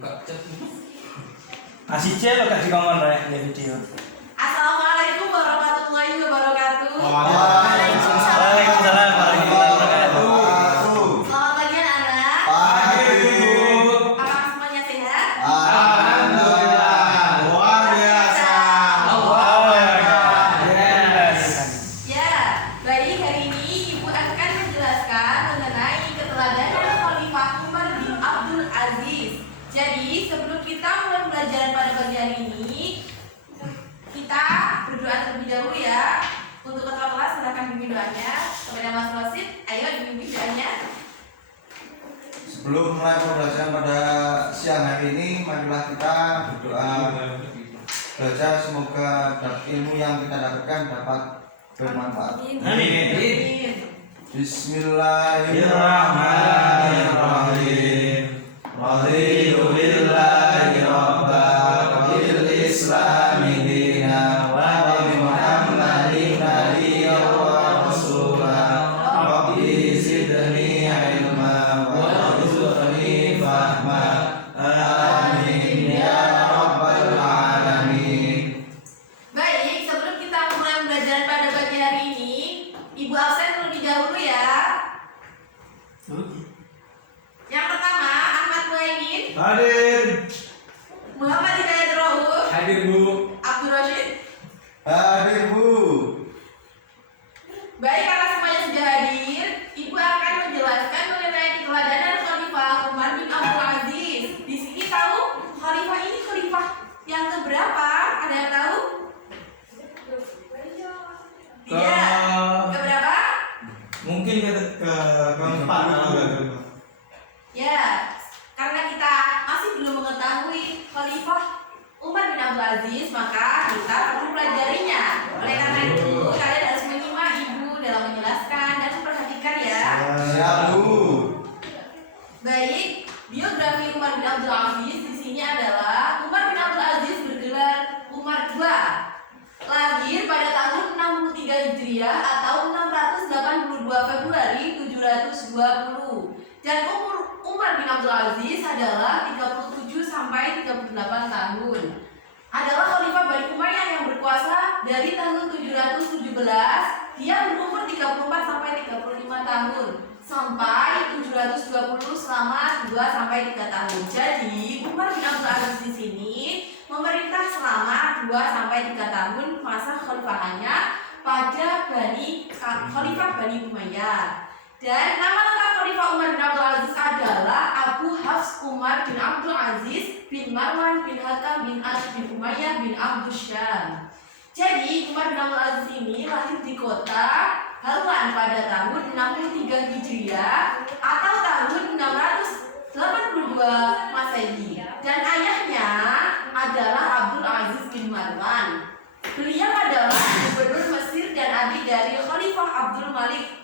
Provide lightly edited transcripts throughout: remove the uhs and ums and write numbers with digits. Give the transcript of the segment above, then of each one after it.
Asih cek gak dikongkon rek ya video. Assalamualaikum warahmatullahi wabarakatuh. Waalaikumsalam warahmatullahi wabarakatuh. Selamat pagi anak-anak. Apakah semuanya sehat? Alhamdulillah, luar biasa. Ya, baik, hari ini Ibu akan menjelaskan mengenai keteladanan Khalifah Umar bin Abdul Aziz. Jadi, sebelum kita mulai pembelajaran pada pagi hari ini, kita berdoa terlebih dahulu ya. Untuk ketua kelas, silakan bimbing doanya. Kepada Mas Rosid, ayo dibimbing doanya. Sebelum mulai pembelajaran pada siang hari ini, marilah kita berdoa belajar, semoga ilmu yang kita dapatkan dapat bermanfaat. Amin. Bismillahirrahmanirrahim. Raditu billahi rabban wa bil islami dinan wa bi Muhammadin nabiyyan wa rasulan. Rabbi zidni ilma warzuqni fahma. Amin ya rabbal alamin. Baik, sebelum kita mulai pembelajaran pada pagi hari ini, Ibu absen terlebih dahulu ya. Yang pertama, Ahmad Muhaimin, Hadir. Muhammad Hidayat Rohur, Hadir Bu. Abdul Rashid. Hadir Bu. Baik, karena semuanya sudah hadir, Ibu akan menjelaskan mengenai keteladanan Khalifah Umar bin Abdul Aziz. Di sini tahu Khalifah ini Khalifah yang keberapa? Ada yang tahu? Iya. Keberapa? Mungkin keempat kalau nggak kelima. Ya, karena kita masih belum mengetahui Khalifah Umar bin Abdul Aziz, maka kita perlu pelajarinya. Oleh karena itu, kalian harus menyimak Ibu dalam menjelaskan dan memperhatikan ya. Siap Bu. Baik, biografi Umar bin Abdul Aziz di sini adalah Umar bin Abdul Aziz bergelar Umar II. Lahir pada tahun 63 Hijriah atau 682 Februari 720. Dan umur Umar bin Abdul Aziz adalah 37 sampai 38 tahun. Adalah khalifah Bani Umayyah yang berkuasa dari tahun 717, dia berumur 34 sampai 35 tahun sampai 720 selama 2 sampai 3 tahun. Jadi, Umar bin Abdul Aziz di sini memerintah selama 2 sampai 3 tahun masa khalifahannya pada Khalifah Bani Umayyah. Dan nama lengkap Khalifah Umar bin Abdul Aziz adalah Abu Hafs Umar bin Abdul Aziz bin Marwan bin Hakam bin Ash bin Umayyah bin Abdul Syam. Jadi Umar bin Abdul Aziz ini lahir di kota Halwan pada tahun 63 Hijriah atau tahun 682 Masehi. Dan ayahnya adalah Abdul Aziz bin Marwan. Beliau adalah gubernur Mesir dan adik dari Khalifah Abdul Malik.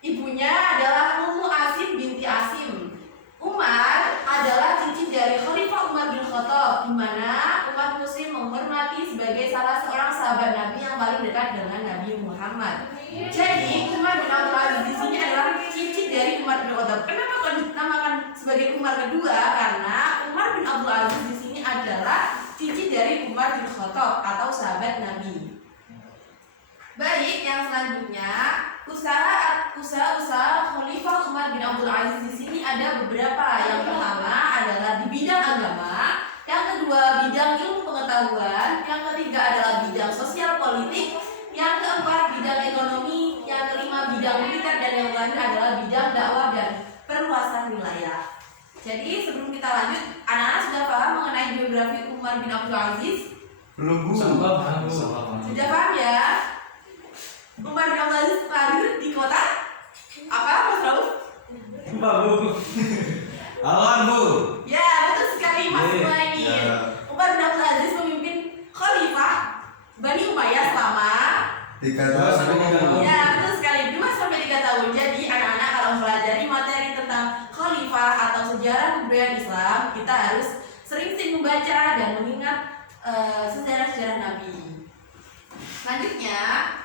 Ibunya adalah Ummu Asim binti Asim. Umar adalah cici dari Khalifah Umar bin Khattab, di mana umat muslim menghormati sebagai salah seorang sahabat Nabi yang paling dekat dengan Nabi Muhammad. Jadi Umar bin Abdul Aziz di sini adalah cici dari Umar bin Khattab. Kenapa kok dinamakan sebagai Umar kedua? Karena Umar bin Abdul Aziz di sini adalah cici dari Umar bin Khattab atau sahabat Nabi. Baik, yang selanjutnya usaha Khalifah Umar bin Abdul Aziz di sini ada beberapa. Yang pertama adalah di bidang agama, yang kedua bidang ilmu pengetahuan, yang ketiga adalah bidang sosial politik, yang keempat bidang ekonomi, yang kelima bidang militer, dan yang terakhir adalah bidang dakwah dan perluasan wilayah. Jadi sebelum kita lanjut, anak-anak sudah paham mengenai biografi Umar bin Abdul Aziz? Belum Bu. Sudah paham ya? Umar bin Abdul Aziz lahir di kota apa, Mas Rauf? Bu. Awan Bu. Ya, betul sekali Mas Iya. Muhaimin. Umar bin Abdul Aziz memimpin Khalifah Bani Umayyah selama 3 tahun. ya, betul sekali 2 sampai 3 tahun. Jadi anak-anak kalau mempelajari materi tentang Khalifah atau sejarah kebudayaan Islam, kita harus sering-sering membaca dan mengingat sejarah-sejarah Nabi. Selanjutnya,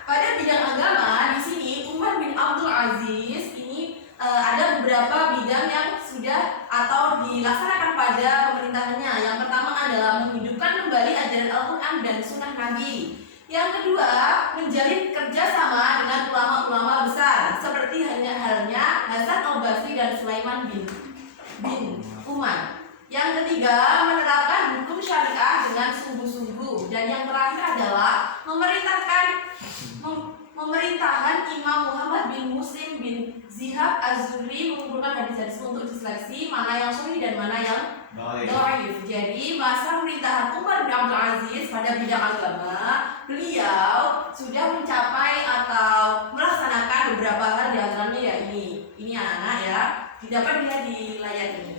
pada bidang agama di sini Umar bin Abdul Aziz ini ada beberapa bidang yang sudah atau dilaksanakan pada pemerintahannya. Yang pertama adalah menghidupkan kembali ajaran Al-Quran dan Sunnah Nabi. Yang kedua, menjalin kerjasama dengan ulama-ulama besar seperti halnya Hasan al-Basri dan Sulaiman bin Umar. Yang ketiga, menerapkan hukum syariah dengan sungguh-sungguh. Dan yang terakhir adalah pemerintahan Imam Muhammad bin Muslim bin Zihab Az-Zuhri mengumpulkan hadis-hadis untuk diseleksi mana yang sahih dan mana yang dhaif. Jadi masa pemerintahan Umar bin Abdul Aziz pada bidang agama, beliau sudah mencapai atau melaksanakan beberapa hal di antaranya ya ini anak-anak ya, didapat dilihat di layar ini.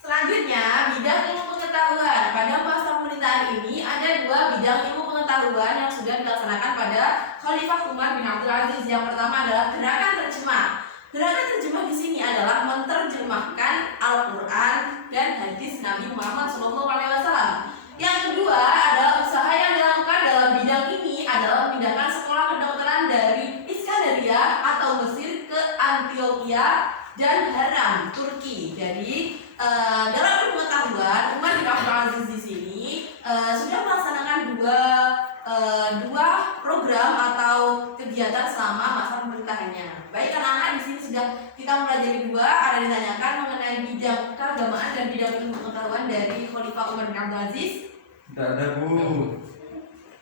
Selanjutnya, bidang ilmu pengetahuan. Pada masa pemerintahan ini ada dua bidang ilmu pengetahuan yang sudah dilaksanakan pada Khalifah Umar bin Abdul Aziz. Yang pertama adalah gerakan terjemah. Gerakan terjemah di sini adalah menerjemahkan Al-Quran dan hadis Nabi Muhammad SAW. Yang kedua adalah usaha yang dilakukan dalam bidang ini adalah memindahkan sekolah kedokteran dari Iskandaria atau Mesir ke Antioquia dan Haram, Turki. Jadi dalam ilmu pengetahuan, Umar bin Abdul Aziz di sini sudah melaksanakan dua program atau kegiatan selama masa pemerintahannya. Baik anak-anak, di sini sudah kita mempelajari dua, ada ditanyakan mengenai bidang keagamaan dan bidang ilmu pengetahuan dari Khalifah Umar bin Abdul Aziz. Tidak ada, Bu.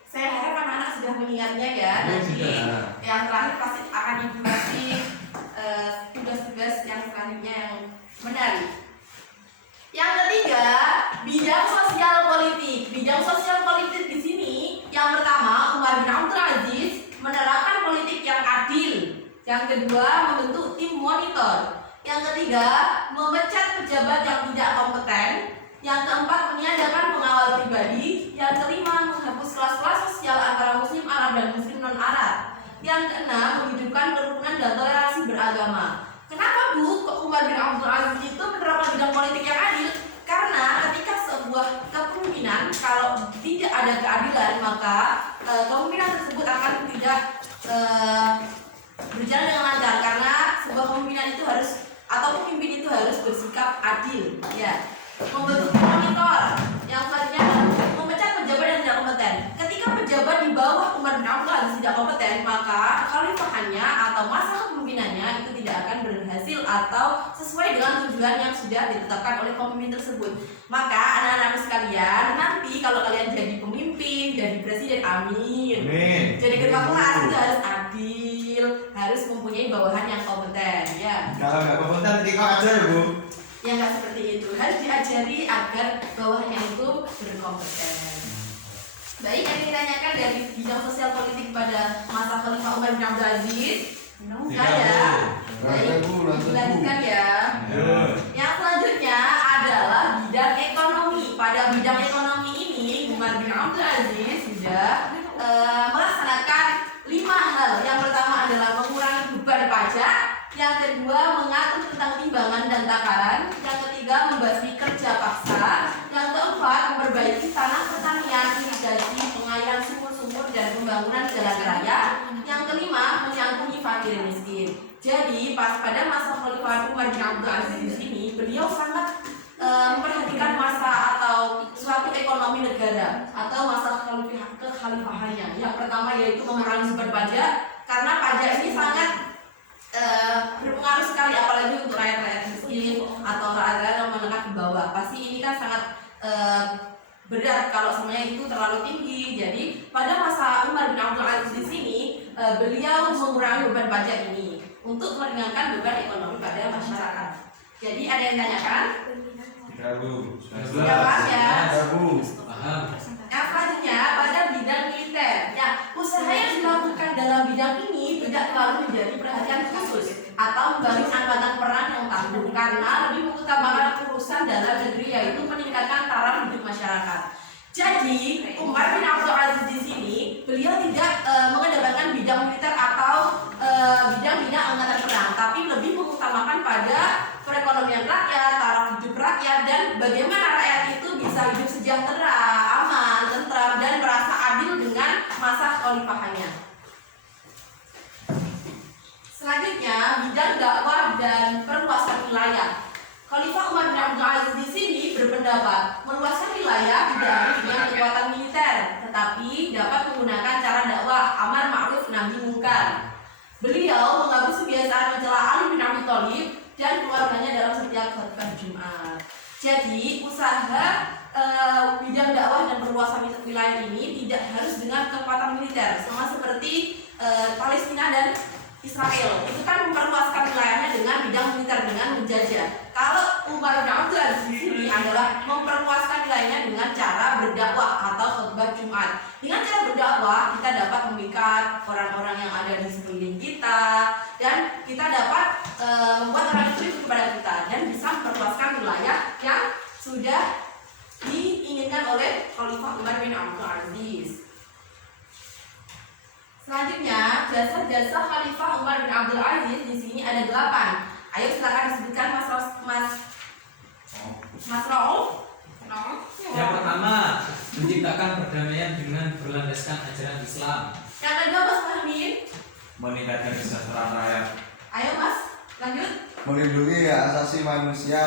Saya harap anak-anak sudah mengingatnya ya. Nanti yang terakhir pasti akan ibu kasih tugas-tugas yang selanjutnya yang menarik. Yang ketiga, bidang sosial politik. Bidang sosial politik di sini, yang pertama, Umar bin Abdul Aziz menerapkan politik yang adil. Yang kedua, membentuk tim monitor. Yang ketiga, memecat pejabat yang tidak kompeten. Yang keempat, meniadakan pengawal pribadi. Yang kelima, menghapus kelas-kelas sosial antara Muslim Arab dan Muslim non-Arab. Yang keenam, menghidupkan kerukunan dan toleransi beragama. Kenapa Bu Umar bin Abdul Aziz itu menerapkan bidang politik yang adil? Karena ketika sebuah kepemimpinan kalau tidak ada keadilan, maka kepemimpinan tersebut akan tidak berjalan dengan lancar. Karena sebuah kepemimpinan itu harus atau pemimpin itu harus bersikap adil. Ya, membentuk monitor. Yang selanjutnya adalah memecat pejabat yang tidak kompeten. Ketika pejabat di bawah Umar bin Abdul Aziz tidak kompeten, maka khalifahannya atau masa kepemimpinannya itu tidak akan berhasil atau sesuai dengan tujuan yang sudah ditetapkan oleh pemimpin tersebut. Maka anak-anak sekalian, nanti kalau kalian jadi pemimpin, jadi presiden, amin. Jadi ketua kelas itu harus adil, harus mempunyai bawahan yang kompeten, ya. Kalau nggak kompeten, tikau aja ya Bu. Ya nggak seperti itu, harus diajari agar bawahannya itu berkompeten. Baik, yang ditanyakan dari bidang sosial politik pada masa Khalifah Umar bin Abdul Aziz. Saya baik, dilanjutkan ya. Yang selanjutnya adalah bidang ekonomi. Pada bidang ekonomi ini, Umar bin Abdul Aziz sudah melaksanakan 5 hal. Yang pertama adalah mengurangi beban pajak. Yang kedua, mengatur tentang timbangan dan takaran. Yang ketiga, membasmi kerja paksa. Yang keempat, memperbaiki tanah pertanian, irigasi, pengairan sumur-sumur dan pembangunan jalan raya. Yang kelima, menyantuni fakir miskin. Jadi, pada masa Khalifah Umar bin Abdul Aziz di sini, beliau sangat memperhatikan masa atau suatu ekonomi negara atau masa kekhalifahannya. Yang pertama yaitu mengurangi beban pajak, karena pajak ini sangat berpengaruh sekali apalagi untuk rakyat-rakyat miskin atau rakyat-rakyat yang menengah ke bawah. Pasti ini kan sangat berat kalau semuanya itu terlalu tinggi. Jadi pada masa Umar bin Abdul Aziz di sini beliau mengurangi beban pajak ini untuk meringankan beban ekonomi pada masyarakat. Jadi ada yang tanyakan? Sudah paham ya? Yang selanjutnya pada bidang militer. Ya, usaha yang dilakukan dalam bidang ini tidak terlalu menjadi perhatian khusus atau membangun angkatan perang yang tangguh, karena lebih mengutamakan urusan dalam negeri, yaitu meningkatkan taraf hidup masyarakat. Jadi Umar bin Abdul Aziz di sini beliau tidak mengedepankan bidang militer atau bidang-bidang angkatan perang, tapi lebih mengutamakan pada perekonomian rakyat, taraf hidup rakyat, dan bagaimana rakyat itu bisa hidup sejahtera, aman, tentram, dan merasa adil dengan masa khalifahannya. Selanjutnya, bidang dakwah dan perluasan wilayah. berpendapat meluaskan wilayah tidak harus dengan kekuatan militer, tetapi dapat menggunakan cara dakwah amar ma'ruf nahi munkar. Beliau mengaku kebiasaan mencela Ali bin Abi Thalib dan keluarganya dalam setiap khutbah Jumat. Jadi usaha bidang dakwah dan perluasan wilayah ini tidak harus dengan kekuatan militer, sama seperti Palestina dan Israel. Itu kan memperluaskan wilayahnya dengan bidang militer, dengan menjajah. Kalau Umar bin Abdul Aziz di sini adalah memperluaskan wilayahnya dengan cara berdakwah atau khutbah Jumat. Dengan cara berdakwah kita dapat memikat orang-orang yang ada di sekeliling kita, dan kita dapat membuat orang itu ikut kepada kita dan bisa memperluaskan wilayah yang sudah diinginkan oleh Khalifah Umar bin Abdul Aziz. Selanjutnya, jasa-jasa Khalifah Umar bin Abdul Aziz di sini ada 8. Ayo silakan disebutkan Mas Raul. Yang pertama, menciptakan perdamaian dengan berlandaskan ajaran Islam. Yang kedua, Mas Fahmin. Meningkatkan kesejahteraan rakyat. Ayo Mas, lanjut. Melindungi hak asasi manusia.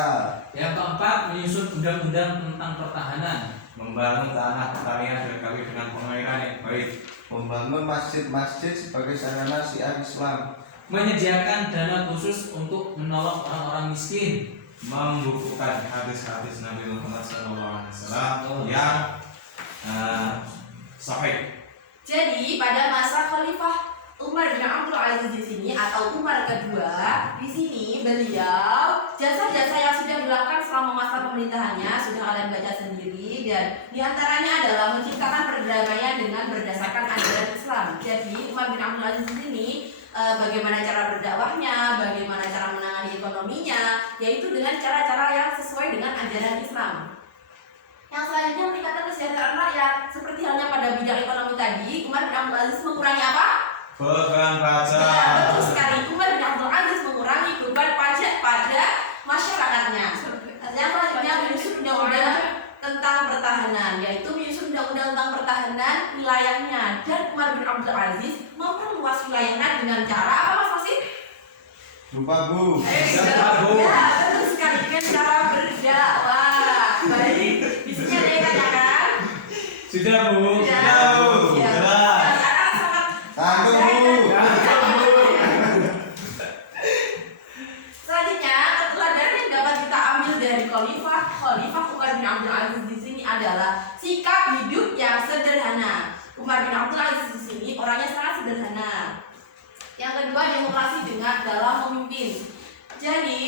Yang keempat, menyusun undang-undang tentang pertahanan. Membangun tanah pertanian dilengkapi dengan pengairan yang baik. Membangun masjid-masjid sebagai sarana syiar Islam. Menyediakan dana khusus untuk menolong orang-orang miskin. Membukukan hadis-hadis Nabi Muhammad SAW yang sahih. Jadi pada masa Khalifah Umar bin Abdul Aziz di sini atau Umar kedua, di sini beliau jasa-jasa yang sudah dilakukan selama masa pemerintahannya sudah kalian baca sendiri, dan diantaranya adalah menciptakan perdamaian dengan berdasarkan ajaran Islam. Jadi Umar bin Abdul Aziz di sini bagaimana cara berdakwahnya, bagaimana cara menangani ekonominya, yaitu dengan cara-cara yang sesuai dengan ajaran Islam. Yang selanjutnya meningkatkan kesejahteraan rakyat. Seperti halnya pada bidang ekonomi tadi, Umar bin Abdul Aziz mengurangi apa? Beban pajak. Ya, betul sekali. Umar bin Abdul Aziz mengurangi beban pajak pada masyarakatnya. Yang selanjutnya menyusun undang-undang tentang pertahanan, yaitu menyusun undang-undang tentang pertahanan wilayahnya. Dan Umar bin Abdul Aziz memperluas wilayahnya dengan cara apa, Mas Masih? Lupa Bu. Bu. Ya, betul sekali, dengan cara berdakwah. Baik, di sini ada yang tanyakan? Sudah, Bu. Sudah, Bu. Ya. Jelas. Anak sangat Tanggung Bu. Selanjutnya, keteladanan yang dapat kita ambil dari Khalifah Umar bin Abdul Aziz di sini adalah sikap hidup yang sederhana. Umar bin Abdul Aziz di sini orangnya sangat sederhana. Yang kedua, demokrasi dengan dalam memimpin. Jadi,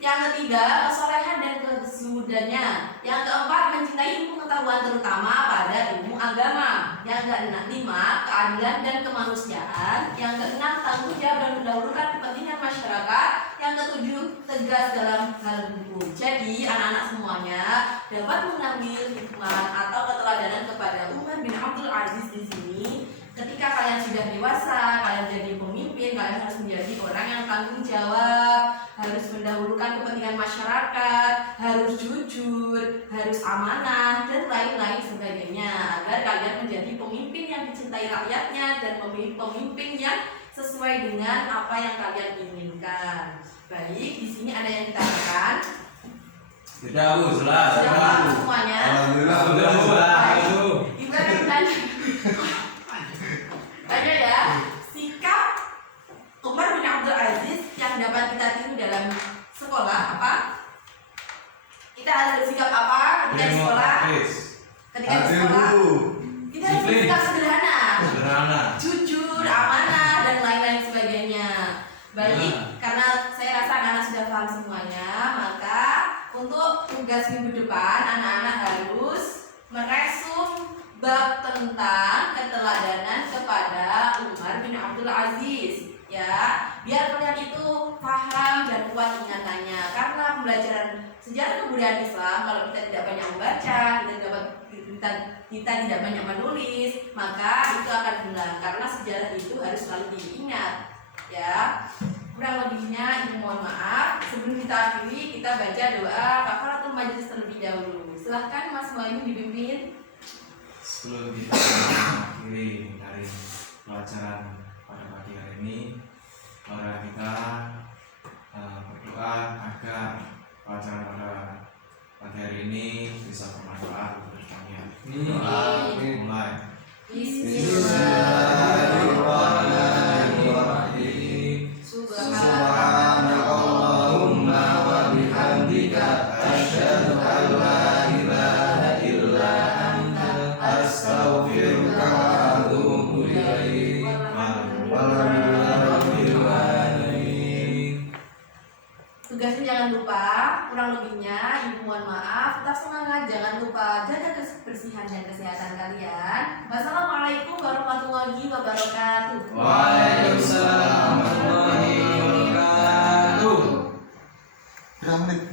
yang ketiga, kesolehan dan kezuhudannya. Yang keempat, mencintai ilmu pengetahuan terutama pada ilmu agama. Yang kelima, keadilan dan kemanusiaan. Yang keenam, tanggung jawab dan mendahulukan kepentingan masyarakat. Yang ketujuh, tegas dalam hal hukum. Jadi, anak-anak semuanya dapat mengambil hikmah atau keteladanan kepada Umar bin Abdul Aziz di sini. Ketika kalian sudah dewasa, kalian jadi pemimpin, kalian harus menjadi orang yang tanggung jawab, harus mendahulukan kepentingan masyarakat, harus jujur, harus amanah, dan lain-lain sebagainya, agar kalian menjadi pemimpin yang dicintai rakyatnya dan pemimpin yang sesuai dengan apa yang kalian inginkan. Baik, di sini ada yang ditanyakan. Sudah Bu, jelas. Sudah paham semuanya? Alhamdulillah. Sudah Bu. Ibrahim tanya. Tanya ya, sikap Umar bin Abdul Aziz yang dapat kita tiru dalam sekolah apa? Kita harus bersikap apa ketika di sekolah? Ketika di sekolah, kita harus bersikap sederhana, Sederhana. jujur, amanah, dan lain-lain sebagainya. Baik, karena saya rasa anak-anak sudah paham semuanya, maka untuk tugas minggu depan anak-anak harus meresum bab tentang keteladanan kepada Umar bin Abdul Aziz, ya, biar kalian itu paham dan kuat ingatannya. Karena pembelajaran sejarah kebudayaan Islam, kalau kita tidak banyak membaca, kita tidak banyak menulis, maka itu akan hilang. Karena sejarah itu harus selalu diingat, ya. Kurang lebihnya ibu mohon maaf. Sebelum kita akhiri, kita baca doa kafaratul majelis terlebih dahulu. Silahkan Mas Wahyu dipimpin. Sebelum kita mengakhiri dari pelajaran pada pagi hari ini, mari kita berdoa agar pelajaran pada pagi hari ini bisa bermanfaat untuk kalian. Amin. Mulai. Bismillahirrahmanirrahim. Subhanakallahumma wa bihamdika asyhadu an la ilaha illa anta astaghfiruka wa atubu ilaik. Walhamdulillahirabbil alamin. Tugasnya jangan lupa, kurang lebihnya ibu mohon maaf, tetap semangat, jangan lupa jaga kebersihan dan kesehatan kalian. Wassalamualaikum warahmatullahi wabarakatuh. Waalaikumsalam warahmatullahi wabarakatuh. Berapa menit?